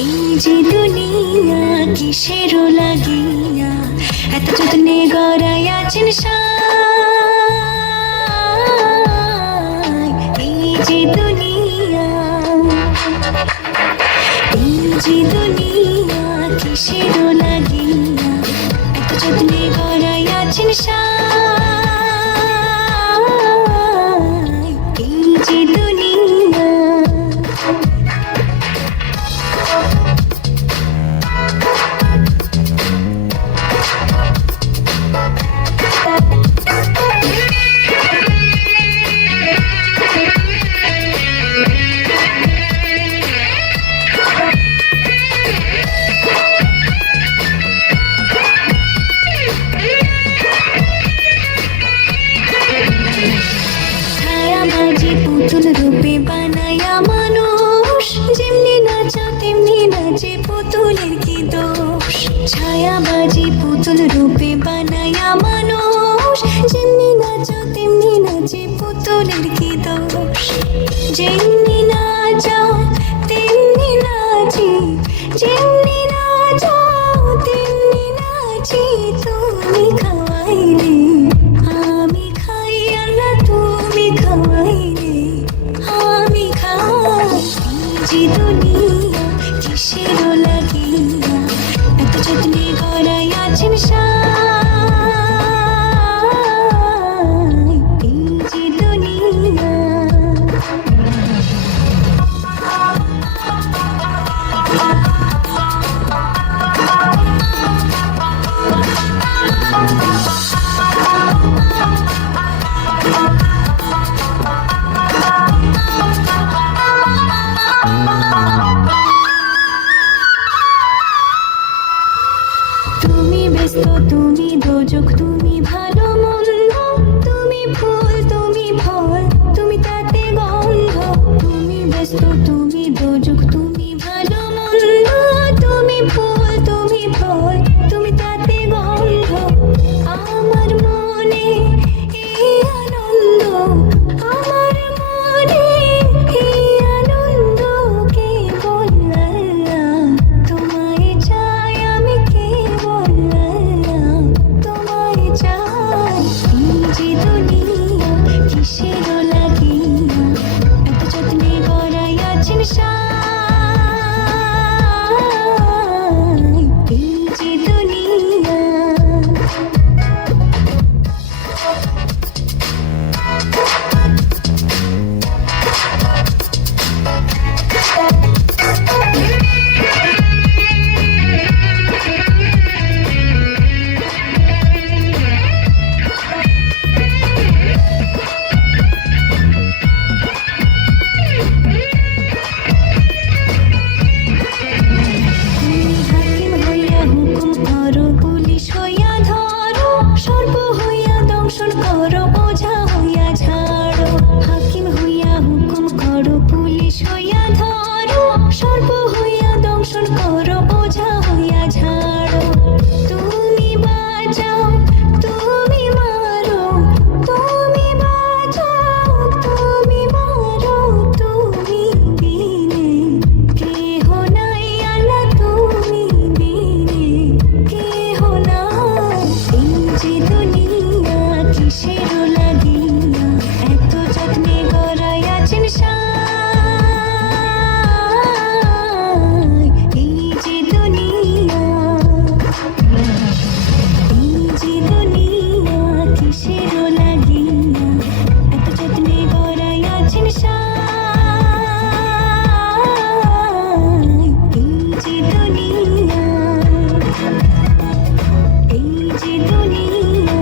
এই যে দুনিয়া কিসের লাগিয়া এত যত্নে গড়াইয়াছেন সাই। এই যে দুনিয়া, এই যে দুনিয়া কিসের লাগিয়া এত যত্নে গড়াইয়াছেন সাই। এই যে দুনিয়া পুতুল রূপে বানায়া মানুষ, যেমনি নাচা তেমনি নাচে, পুতুলের কি দোষ। ছায়াবাজি পুতুল রূপে বানায়া মানুষ, যেমনি নাচা তেমনি নাচে, পুতুলের কি দোষ। যেমনি নাচাও তেমনি নাচি, যেমনি নাচাও তেমনি নাচি, তুমি খাওয়াইলে আমি খাই, আল্লাহ তুমি খাওয়াইলে আমি খাই। যে দুনিয়া কিসের লাগিয়া এত যত্নে গড়াইয়াছেন সাই। এই যে দুনিয়া তুমি ব্যস্ত, তুমি দোজক, তুমি ভালো মন্দ, তুমি ফুল তুমি ফল, তুমি তাতে গন্ধ। তুমি ব্যস্ত, তুমি দোজক, তুমি ভালো মন্দ, তুমি ফুল তুমি ফল, তুমি তাতে গন্ধ। আমার মনে এই আনন্দ, আমার মনে এই আনন্দ, কে বললা তোমায় চাই আমি, কে বললা তোমায় চাই। এই যে দুনিয়া কিসের লাগিয়া এত যত্নে গড়াইয়াছেন সাই। এই যে দুনিয়া হাকিম হইয়া হুকুম করো, পুলিশ হইয়া ধরো, সর্প হইয়া দংশন করো, ওঝা হইয়া ঝাড়ো। হাকিম হইয়া হুকুম করো, পুলিশ হইয়া ধরো, সর্প হইয়া দংশন করো, ওঝা হইয়া ঝাড়ো। তুমি বাঁচাও তুমি মারো, তুমি বাঁচাও তুমি মারো, তুমি বিনে কেহ নাই, আল্লাহ তুমি বিনে কেহ নাই। এই যে দুনিয়া কিসের লাগিয়া এত যত্নে গড়াইয়াছেন সাই। এই যে দুনিয়া, এই যে দুনিয়া কিসের লাগিয়া এত যত্নে গড়াইয়াছেন সাই। এই যে দুনিয়া, এই যে দুনিয়া,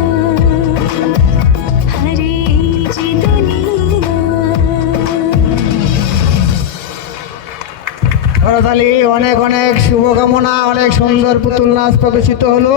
আরে এই যে দুনিয়া। করতালি, অনেক অনেক শুভকামনা। অনেক সুন্দর পুতুল নাচ প্রদর্শিত হলো।